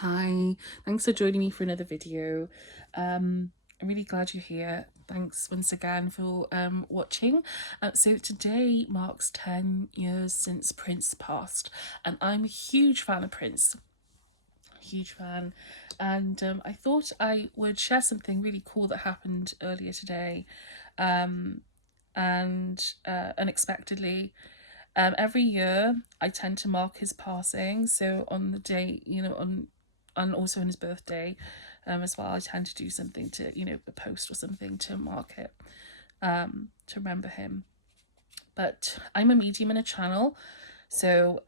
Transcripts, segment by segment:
Hi, thanks for joining me for another video. I'm really glad you're here. Thanks once again for watching. So today marks 10 years since Prince passed, and I'm a huge fan of Prince, huge fan. And I thought I would share something really cool that happened earlier today, and unexpectedly. Every year I tend to mark his passing. So on the day, and also on his birthday, as well, I tend to do something to, a post or something to mark it, to remember him. But I'm a medium in a channel, so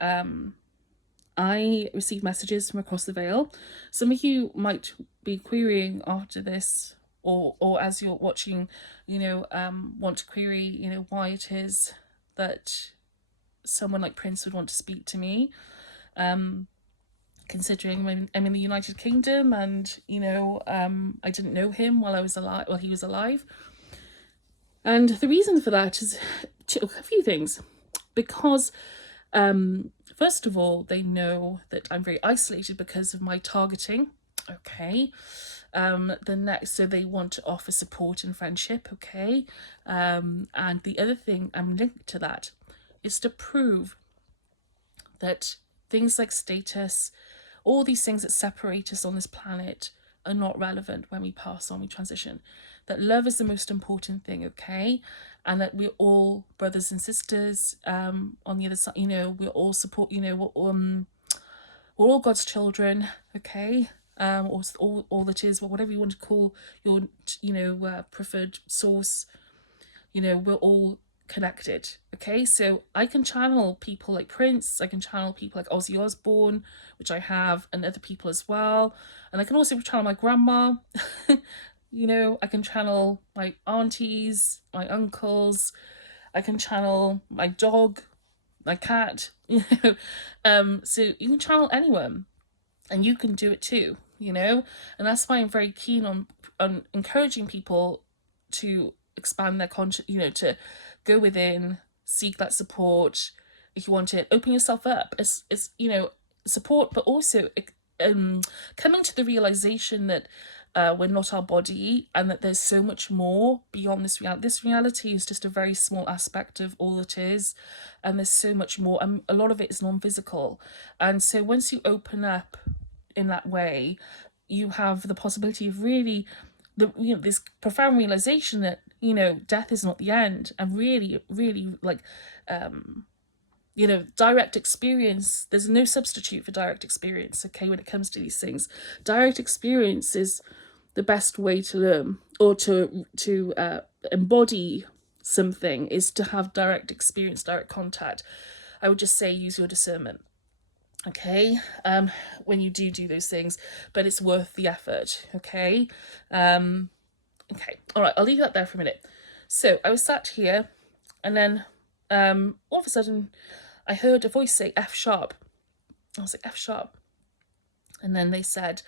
I receive messages from across the veil. Some of you might be querying after this, or as you're watching, want to query, why it is that someone like Prince would want to speak to me, considering I'm in the United Kingdom, and I didn't know him while he was alive. And the reason for that is a few things. Because first of all, they know that I'm very isolated because of my targeting. Okay. So they want to offer support and friendship. Okay. And the other thing I'm linked to that is to prove that things like status, all these things that separate us on this planet, are not relevant when we pass on, we transition. That love is the most important thing, okay? And that we're all brothers and sisters. On the other side, we're all support. We're all God's children, okay? Or all that is, well, whatever you want to call your, preferred source. We're all connected, okay? So I can channel people like Prince, I can channel people like Ozzy Osbourne, which I have, and other people as well. And I can also channel my grandma. I can channel my aunties, my uncles. I can channel my dog, my cat. So you can channel anyone, and you can do it too. And that's why I'm very keen on encouraging people to expand their conscious, to go within, seek that support. If you want it, open yourself up. It's support, but also coming to the realization that we're not our body, and that there's so much more beyond this reality. This reality is just a very small aspect of all it is, and there's so much more, and a lot of it is non-physical. And so once you open up in that way, you have the possibility of really this profound realization that death is not the end, and really, really, like, direct experience. There's no substitute for direct experience. Okay, when it comes to these things, direct experience is the best way to learn, or to embody something, is to have direct experience, direct contact. I would just say use your discernment, okay, when you do those things, but it's worth the effort, okay. Okay, all right, I'll leave that there for a minute. So I was sat here, and then all of a sudden I heard a voice say F sharp. I was like, F sharp. And then they said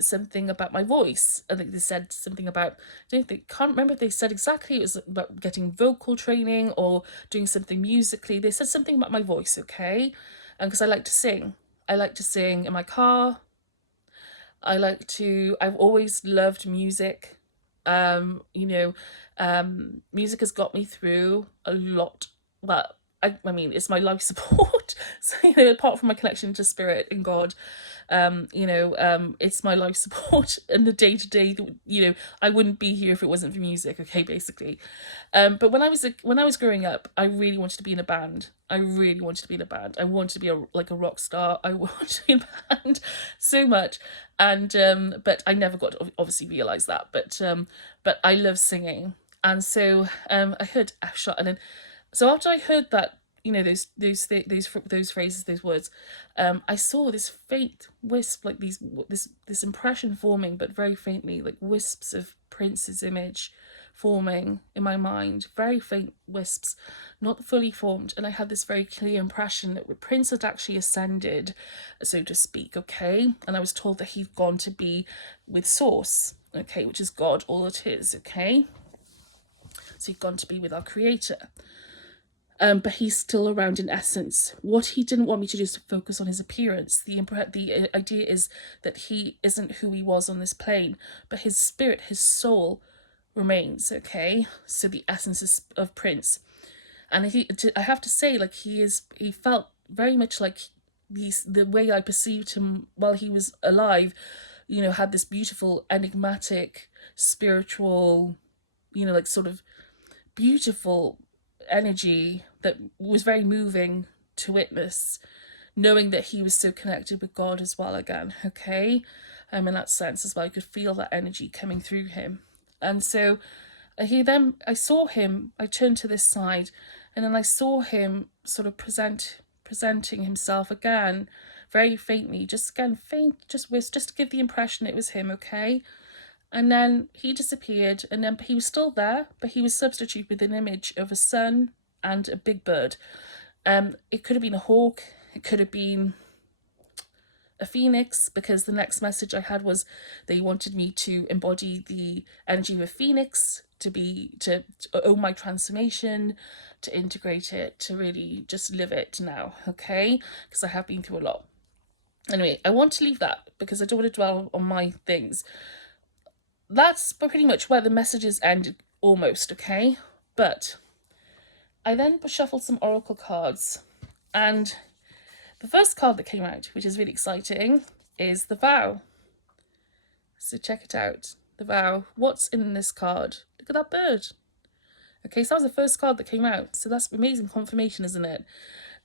something about my voice. I think they said something about, I don't think, can't remember if they said exactly, it was about getting vocal training or doing something musically. They said something about my voice, okay? Because I like to sing. I like to sing in my car. I've always loved music. Music has got me through a lot. Well, I mean, it's my life support. So, apart from my connection to spirit and God, it's my life support and the day to day. I wouldn't be here if it wasn't for music. Okay, basically. But when I was growing up, I really wanted to be in a band. I really wanted to be in a band. I wanted to be like a rock star. I wanted to be in a band so much, and but I never got to obviously realize that. But I love singing, and so I heard F shot, and then so after I heard that, those phrases, those words, I saw this faint wisp, like this impression forming, but very faintly, like wisps of Prince's image forming in my mind, very faint wisps, not fully formed. And I had this very clear impression that Prince had actually ascended, so to speak, okay? And I was told that he'd gone to be with Source, okay, which is God, all it is, okay? So he'd gone to be with our Creator. but he's still around in essence. What he didn't want me to do is to focus on his appearance. The idea is that he isn't who he was on this plane, but his spirit, his soul remains, okay? So the essence of Prince. And I have to say, like, he felt very much like the way I perceived him while he was alive, had this beautiful, enigmatic, spiritual, like sort of beautiful energy that was very moving to witness, knowing that he was so connected with God as well again, okay? In that sense as well, I could feel that energy coming through him. And so I saw him, I turned to this side, and then I saw him sort of presenting himself again, very faintly, just to give the impression it was him, okay? And then he disappeared, and then he was still there, but he was substituted with an image of a sun and a big bird. It could have been a hawk, it could have been a phoenix, because the next message I had was they wanted me to embody the energy of a phoenix, to own my transformation, to integrate it, to really just live it now, okay? Because I have been through a lot. Anyway, I want to leave that because I don't want to dwell on my things. That's pretty much where the messages ended, almost, okay? But I then shuffled some oracle cards, and the first card that came out, which is really exciting, is the Vow. So check it out. The Vow. What's in this card? Look at that bird. Okay, so that was the first card that came out. So that's amazing confirmation, isn't it?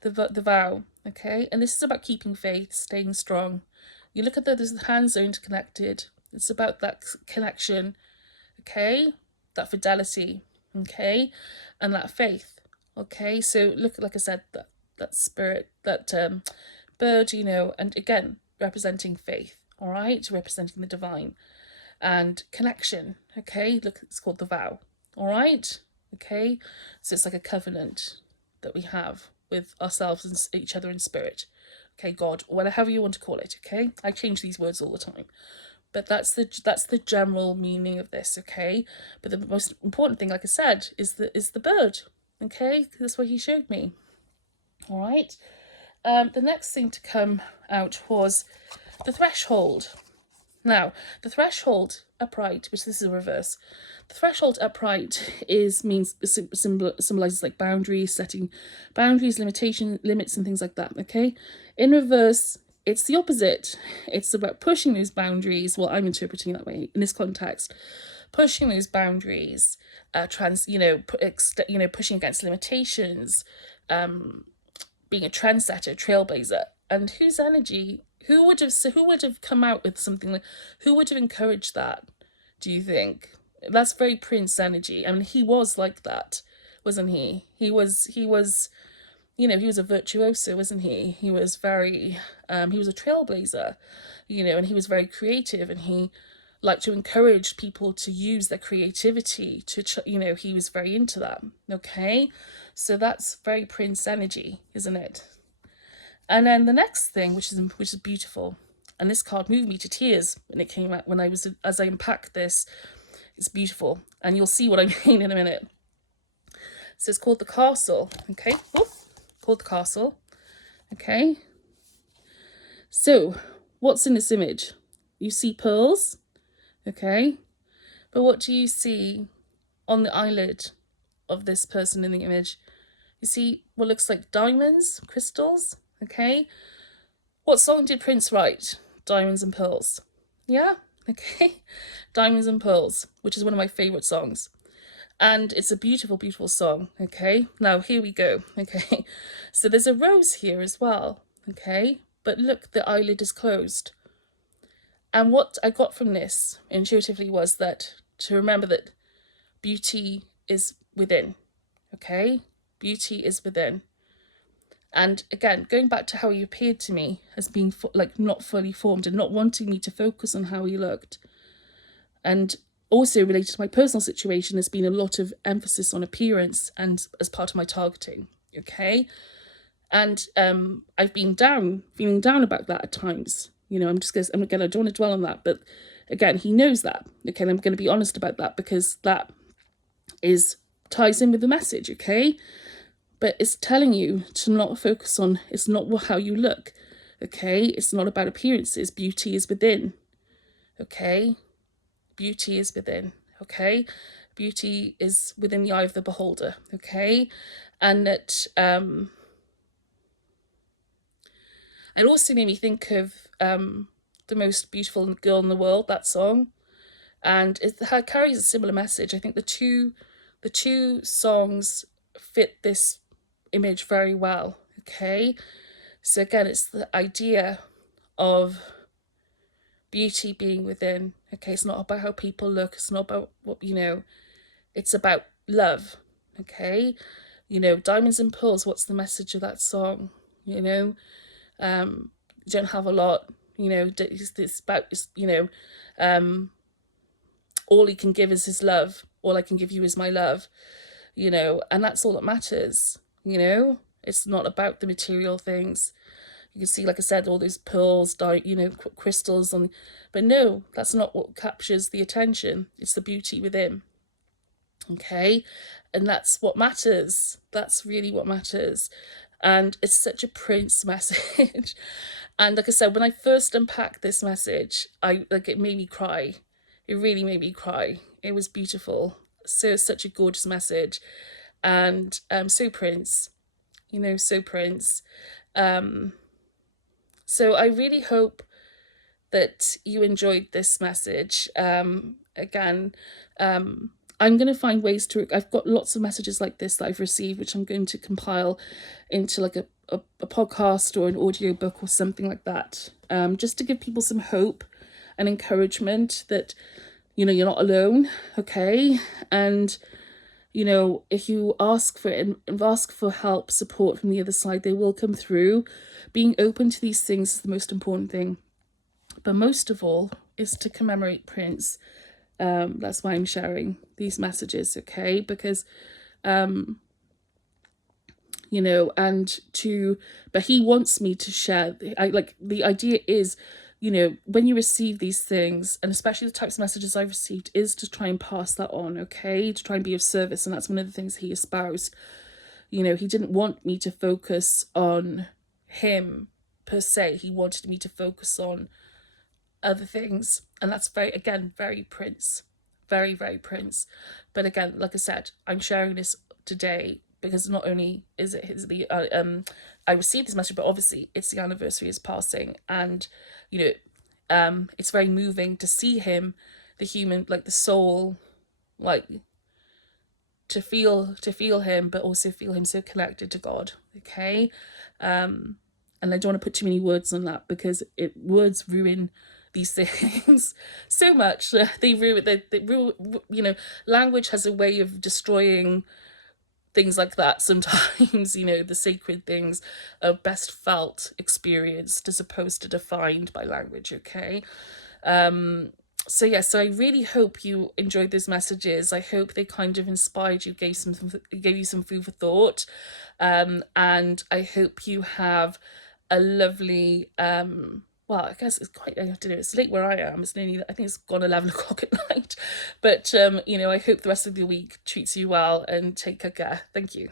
The Vow. Okay, and this is about keeping faith, staying strong. You look at the hands are interconnected. It's about that connection, okay? That fidelity, okay? And that faith, okay? So look, like I said, that spirit, that bird, and again, representing faith, all right? Representing the divine and connection, okay? Look, it's called the Vow, all right? Okay? So it's like a covenant that we have with ourselves and each other in spirit, okay? God, whatever you want to call it, okay? I change these words all the time. But that's the general meaning of this, okay? But the most important thing, like I said, is the bird, okay? That's what he showed me. All right. The next thing to come out was the threshold. Now, the threshold upright, which this is a reverse. The threshold upright symbolizes like boundaries, setting boundaries, limits, and things like that. Okay. In reverse, it's the opposite. It's about pushing those boundaries. Well, I'm interpreting it that way in this context. Pushing those boundaries, pushing against limitations, being a trendsetter, trailblazer. And whose energy? Who would have come out with something like? Who would have encouraged that? Do you think? That's very Prince energy. I mean, he was like that, wasn't he? He was. He was a virtuoso, wasn't he? He was very, he was a trailblazer, and he was very creative, and he liked to encourage people to use their creativity he was very into that, okay? So that's very Prince energy, isn't it? And then the next thing, which is beautiful, and this card moved me to tears when it came out, as I unpacked this, it's beautiful, and you'll see what I mean in a minute. So it's called the Castle, okay? Called the Castle, okay? So what's in this image? You see pearls, okay? But what do you see on the eyelid of this person in the image? You see what looks like diamonds, crystals, okay? What song did Prince write? Diamonds and Pearls. Yeah, okay? Diamonds and Pearls, which is one of my favorite songs. And it's a beautiful, beautiful song, okay? Now, here we go, okay? So there's a rose here as well, okay? But look, the eyelid is closed. And what I got from this intuitively was that to remember that beauty is within, okay? Beauty is within. And again, going back to how he appeared to me as being not fully formed and not wanting me to focus on how he looked. And also related to my personal situation, there's been a lot of emphasis on appearance and as part of my targeting, okay? And I've been feeling down about that at times. I don't want to dwell on that, but again, he knows that, okay? And I'm going to be honest about that because that ties in with the message, okay? but it's telling you to not focus on, it's not how you look, okay? It's not about appearances. Beauty is within, okay? Beauty is within, okay? Beauty is within the eye of the beholder, okay? And that it also made me think of The Most Beautiful Girl in the World, that song. And it carries a similar message. I think the two songs fit this image very well, okay? So again, it's the idea of beauty being within, okay? It's not about how people look, it's not about what, it's about love, okay? Diamonds and Pearls, what's the message of that song? You don't have a lot, it's about, all he can give is his love. All I can give you is my love, and that's all that matters, It's not about the material things. You can see, like I said, all those pearls, crystals, but no, that's not what captures the attention. It's the beauty within, okay? And that's what matters. That's really what matters. And it's such a Prince message. And like I said, when I first unpacked this message, it made me cry. It really made me cry. It was beautiful. So such a gorgeous message. And so Prince, so Prince. So I really hope that you enjoyed this message. Again, I'm going to find ways to, I've got lots of messages like this that I've received, which I'm going to compile into like a podcast or an audio book or something like that, just to give people some hope and encouragement that, you're not alone, okay? And, if you ask for it and ask for help, support from the other side, they will come through. Being open to these things is the most important thing. But most of all is to commemorate Prince. That's why I'm sharing these messages, okay? Because, but he wants me to share. The idea is, when you receive these things, and especially the types of messages I've received, is to try and pass that on, okay? To try and be of service. And that's one of the things he espoused. He didn't want me to focus on him per se. He wanted me to focus on other things. And that's very Prince. Very, very Prince. But again, like I said, I'm sharing this today because not only is it I received this message, but obviously it's the anniversary of his passing, and it's very moving to see him, the human, like the soul, like to feel him, but also feel him so connected to God, okay? And I don't want to put too many words on that because words ruin these things so much. They ruin, language has a way of destroying things like that sometimes. The sacred things are best felt, experienced, as opposed to defined by language, okay? So I really hope you enjoyed those messages. I hope they kind of inspired you, gave you some food for thought, and I hope you have a lovely well, I guess it's quite, I don't know, it's late where I am. It's nearly, I think it's gone 11 o'clock at night. But, I hope the rest of the week treats you well, and take good care. Thank you.